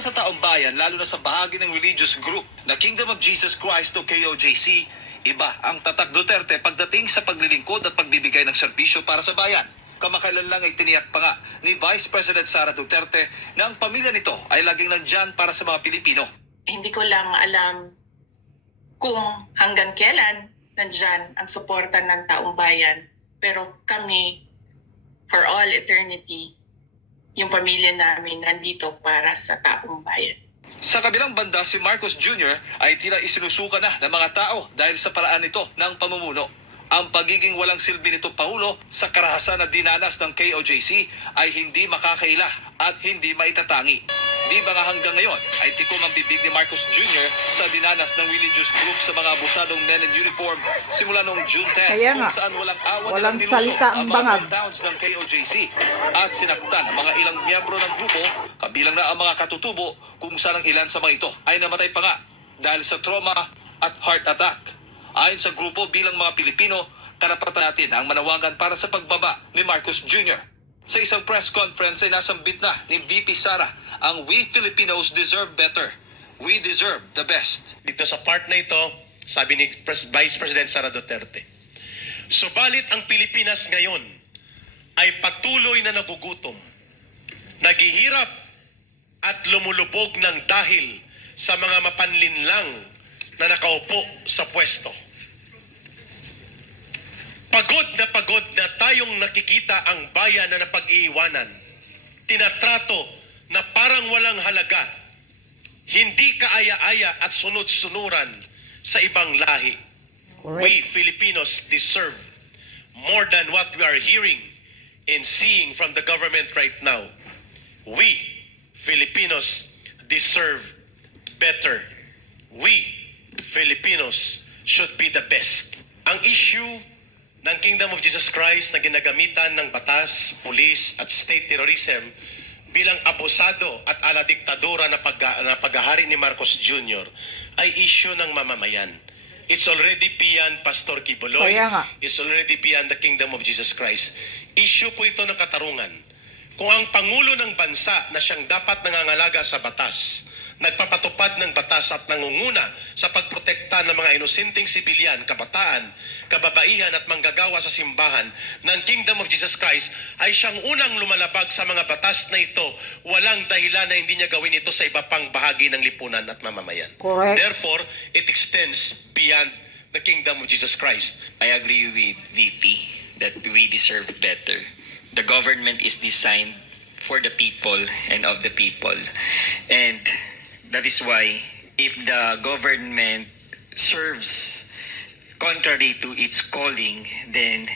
Para sa taong bayan, lalo na sa bahagi ng religious group na Kingdom of Jesus Christ o KOJC, iba ang tatak Duterte pagdating sa paglilingkod at pagbibigay ng serbisyo para sa bayan. Kamakailan lang ay tiniyak pa nga ni Vice President Sara Duterte na ang pamilya nito ay laging nandyan para sa mga Pilipino. Hindi ko lang alam kung hanggang kailan nandyan ang suporta ng taong bayan. Pero kami, for all eternity, yung pamilya namin nandito para sa taong bayan. Sa kabilang banda, si Marcos Jr. ay tila isinusuka na ng mga tao dahil sa paraan nito ng pamumuno. Ang pagiging walang silbi nito Pangulo sa karahasan na dinanas ng KOJC ay hindi makakaila at hindi maitatangi. Di ba nga hanggang ngayon ay tikom ang bibig ni Marcos Jr. sa dinanas ng religious group sa mga abusadong men in uniform simula noong June 10 Kaya kung nga, saan walang awa walang nilang salita ang ang mga bangag. compounds ng KOJC at sinaktan ang mga ilang miyembro ng grupo kabilang na ang mga katutubo kung saan ang ilan sa mga ito ay namatay pa nga dahil sa trauma at heart attack. Ayon sa grupo bilang mga Pilipino, karapatan natin ang manawagan para sa pagbaba ni Marcos Jr. Sa isang press conference ay nasambit na ni VP Sara ang "We Filipinos deserve better. We deserve the best." Dito sa part na ito, sabi ni Vice President Sara Duterte, subalit ang Pilipinas ngayon ay patuloy na nagugutom, naghihirap at lumulubog ng dahil sa mga mapanlinlang na nakaupo sa pwesto. Pagod na tayong nakikita ang bayan na napag-iiwanan, tinatrato na parang walang halaga, hindi kaaya-aya at sunod-sunuran sa ibang lahi. Correct. We Filipinos deserve more than what we are hearing and seeing from the government right now. We Filipinos deserve better. We Filipinos should be the best. Ang issue ng Kingdom of Jesus Christ na ginagamitan ng batas, pulis at state terrorism bilang abusado at ala-diktadura na paghahari ni Marcos Jr. ay issue ng mamamayan. It's already beyond Pastor Kibuloy. Kaya nga. It's already beyond the Kingdom of Jesus Christ. Issue po ito ng katarungan. Kung ang Pangulo ng Bansa na siyang dapat nangangalaga sa batas, nagpapatupad ng batas at nangunguna sa pagprotekta ng mga inosenteng sibilyan, kabataan, kababaihan at manggagawa sa simbahan ng Kingdom of Jesus Christ ay siyang unang lumalabag sa mga batas na ito, walang dahilan na hindi niya gawin ito sa iba pang bahagi ng lipunan at mamamayan. Correct. Therefore, it extends beyond the Kingdom of Jesus Christ. I agree with VP that we deserve better. The government is designed for the people and of the people. And that is why if the government serves contrary to its calling, then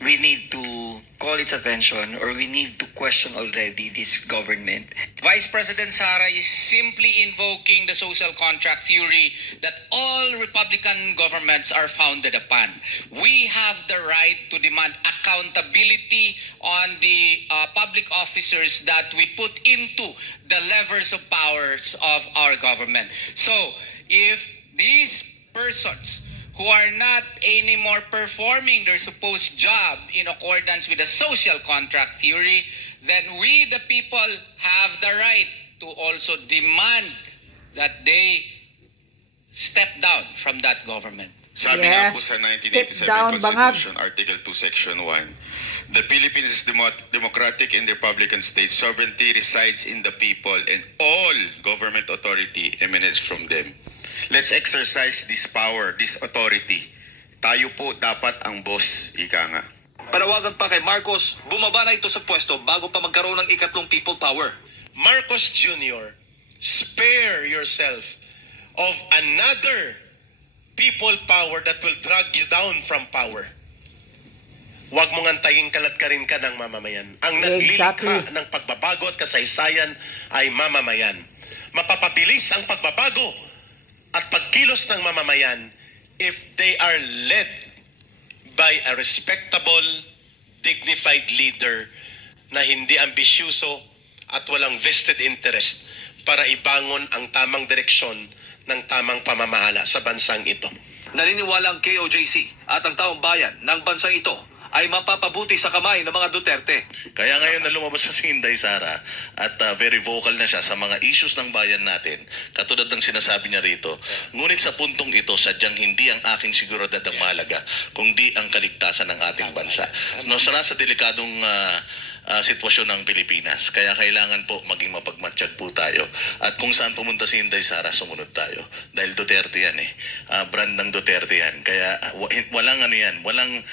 we need to call its attention or we need to question already this government. Vice President Sara is simply invoking the social contract theory that all Republican governments are founded upon. We have the right to demand accountability on the public officers that we put into the levers of powers of our government. So, if these persons who are not anymore performing their supposed job in accordance with the social contract theory, then we the people have the right to also demand that they step down from that government. Sabi nga Yes. po sa Step 1987 down, bangag. Constitution, Article 2, Section 1, the Philippines is democratic and republican state. Sovereignty resides in the people and all government authority emanates from them. Let's exercise this power, this authority. Tayo po dapat ang boss, ika nga. Panawagan pa kay Marcos, bumaba na ito sa pwesto bago pa magkaroon ng ikatlong people power. Marcos Jr., spare yourself of another people power that will drag you down from power. Huwag mong antayin kalat ka rin ka ng mamamayan. Ang naglilikha Exactly. ng pagbabago at kasaysayan ay mamamayan. Mapapabilis ang pagbabago at pagkilos ng mamamayan if they are led by a respectable, dignified leader na hindi ambisyuso at walang vested interest para ibangon ang tamang direksyon ng tamang pamamahala sa bansang ito. Naniniwala ang KOJC at ang taong bayan ng bansang ito ay mapapabuti sa kamay ng mga Duterte. Kaya ngayon na lumabas sa si Inday Sara at very vocal na siya sa mga issues ng bayan natin, katulad ng sinasabi niya rito, ngunit sa puntong ito, sadyang hindi ang aking seguridad ang mahalaga, kundi ang kaligtasan ng ating bansa. No, sa nasa delikadong sitwasyon ng Pilipinas. Kaya kailangan po maging mapagmatsyag po tayo. At kung saan pumunta si Inday Sara, sumunod tayo. Dahil Duterte yan eh. Brand ng Duterte yan. Kaya walang ano yan, walang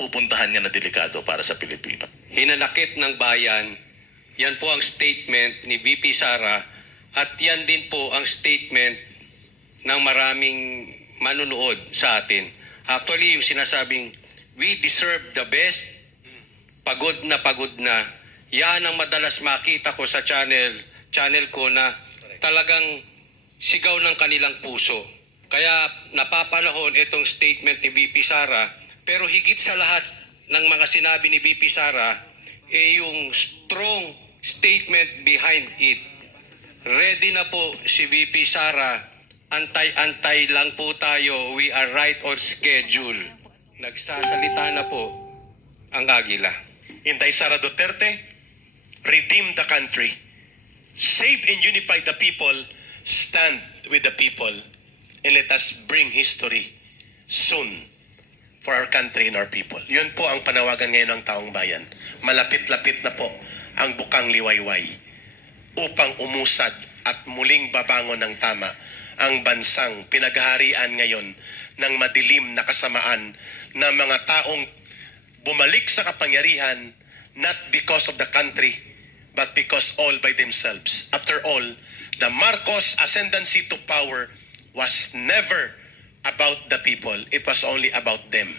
pupuntahan niya na delikado para sa Pilipino. Hinanakit ng bayan, yan po ang statement ni VP Sara at yan din po ang statement ng maraming manunood sa atin. Actually, yung sinasabing, we deserve the best, pagod na, yan ang madalas makita ko sa channel ko na talagang sigaw ng kanilang puso. Kaya napapanahon itong statement ni VP Sara, pero higit sa lahat ng mga sinabi ni VP Sara, yung strong statement behind it. Ready na po si VP Sara, antay-antay lang po tayo, we are right on schedule. Nagsasalita na po ang Agila. Inday Sara Duterte, redeem the country, save and unify the people, stand with the people, and let us bring history soon for our country and our people. Yun po ang panawagan ngayon ng taong bayan. Malapit-lapit na po ang bukang liwayway upang umusad at muling babangon ng tama ang bansang pinaghaharian ngayon ng madilim na kasamaan na mga taong bumalik sa kapangyarihan not because of the country but because all by themselves. After all, the Marcos ascendancy to power was never about the people. It was only about them.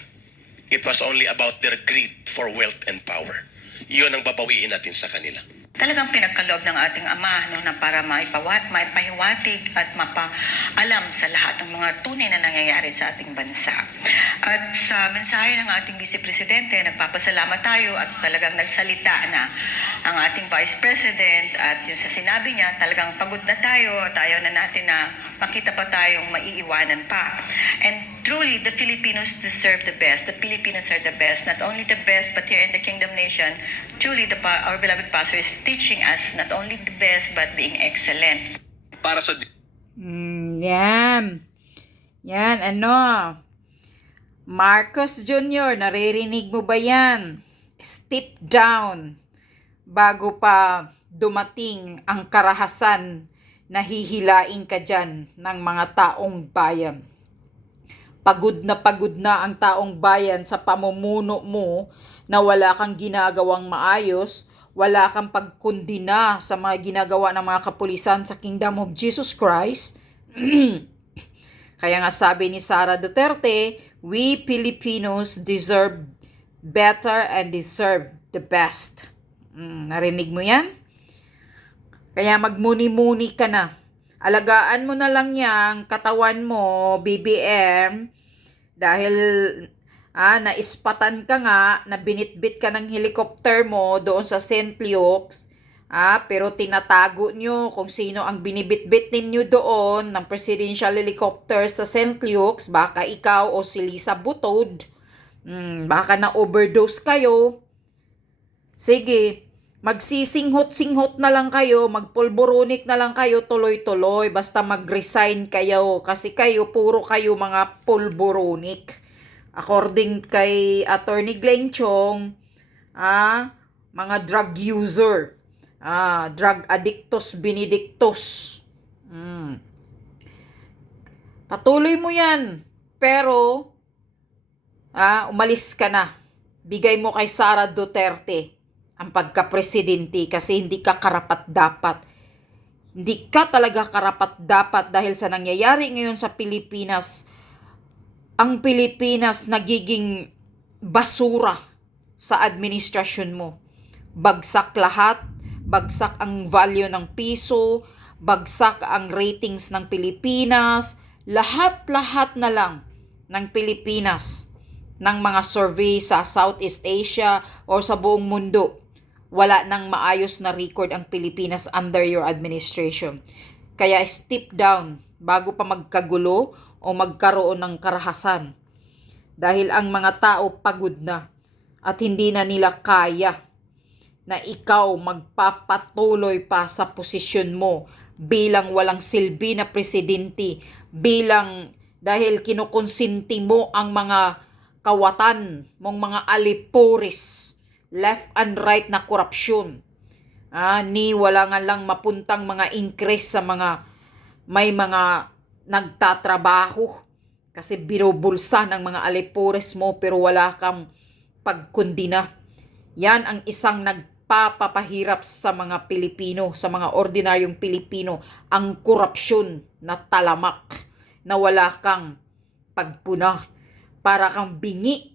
It was only about their greed for wealth and power. Iyon ang babawiin natin sa kanila. Talagang pinagkaloob ng ating Ama na para maipahiwatig at mapaalam sa lahat ng mga tunay na nangyayari sa ating bansa. At sa mensahe ng ating Vice Presidente, nagpapasalamat tayo at talagang nagsalita na ang ating Vice President at yung sa sinabi niya, talagang pagod na tayo at ayaw na natin na makita pa tayong maiiwanan pa. And truly, the Filipinos deserve the best. The Filipinos are the best. Not only the best, but here in the Kingdom Nation, truly our beloved pastor is teaching us not only the best, but being excellent. Para sa Yan. Yan, Marcos Jr., naririnig mo ba yan? Step down bago pa dumating ang karahasan na hihilain ka dyan ng mga taong bayan. Pagod na ang taong bayan sa pamumuno mo na wala kang ginagawang maayos, wala kang pagkundina sa mga ginagawa ng mga kapulisan sa Kingdom of Jesus Christ. Kaya nga sabi ni Sara Duterte, we Filipinos deserve better and deserve the best. Narinig mo yan? Kaya magmuni-muni ka na. Alagaan mo na lang yang katawan mo, BBM, dahil naispatan ka nga, na binitbit ka ng helicopter mo doon sa St. Luke's, pero tinatago nyo kung sino ang binibitbit ninyo doon ng presidential helicopter sa St. Luke's. Baka ikaw o si Lisa Butod, baka na-overdose kayo. Sige, magsisinghot-singhot na lang kayo, magpulburonik na lang kayo tuloy-tuloy, basta mag-resign kayo, kasi puro kayo mga pulburonik. According kay Attorney Glenn Chong, mga drug user, drug addictos benedictos. Patuloy mo yan, pero umalis ka na. Bigay mo kay Sara Duterte ang pagka-presidente kasi hindi ka karapat-dapat. Hindi ka talaga karapat-dapat dahil sa nangyayari ngayon sa Pilipinas. Ang Pilipinas nagiging basura sa administrasyon mo. Bagsak lahat, bagsak ang value ng piso, bagsak ang ratings ng Pilipinas, lahat-lahat na lang ng Pilipinas, ng mga survey sa Southeast Asia o sa buong mundo. Wala nang maayos na record ang Pilipinas under your administration. Kaya step down bago pa magkagulo o magkaroon ng karahasan. Dahil ang mga tao pagod na. at hindi na nila kaya na ikaw magpapatuloy pa sa posisyon mo bilang walang silbi na presidente, bilang dahil kinukonsinti mo ang mga kawatan mong mga alipuris, left and right na korupsyon. Ni wala nga lang mapuntang mga increase sa mga may mga nagtatrabaho kasi binubulsa ng mga alipuris mo pero wala kang pagkundina. Yan ang isang nagpapapahirap sa mga Pilipino, sa mga ordinaryong Pilipino, ang korupsyon na talamak, na wala kang pagpuna, para kang bingi,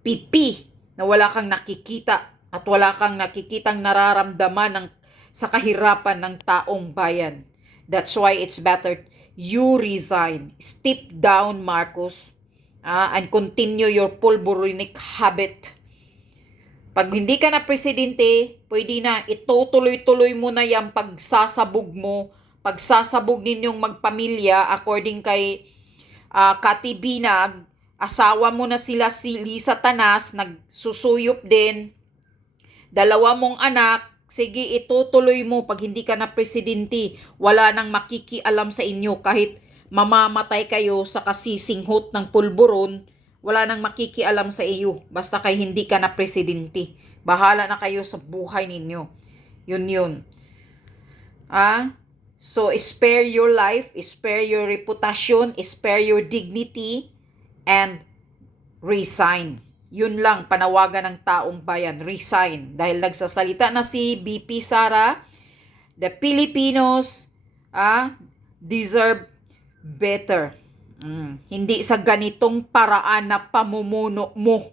pipi, na wala kang nakikita at wala kang nakikitang nararamdaman sa kahirapan ng taong bayan. That's why it's better you resign. Step down, Marcos, and continue your pulburinic habit. Pag hindi ka na presidente, pwede na itutuloy-tuloy mo na yung pagsasabog mo, pagsasabog ninyong magpamilya according kay Kati Binag, asawa mo na sila si Lisa Tanas, nagsusuyop din, 2 mong anak, sige itutuloy mo pag hindi ka na presidente, wala nang makikialam sa inyo kahit mamamatay kayo sa kasisinghot ng pulburon, wala nang makikialam sa iyo basta kay hindi ka na presidente. Bahala na kayo sa buhay ninyo. Yun. So spare your life, spare your reputation, spare your dignity, and resign. Yun lang panawagan ng taong bayan, resign. Dahil nagsasalita na si BP Sara, the Filipinos deserve better. Hindi sa ganitong paraan na pamumuno mo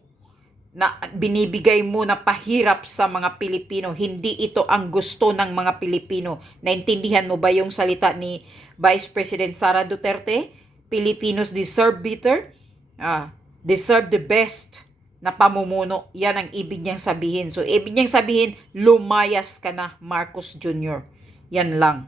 na binibigay mo na pahirap sa mga Pilipino. Hindi ito ang gusto ng mga Pilipino. Naintindihan mo ba yung salita ni Vice President Sara Duterte? Filipinos deserve better. Deserve the best na pamumuno. Yan ang ibig niyang sabihin. So, ibig niyang sabihin, lumayas ka na, Marcos Jr. Yan lang.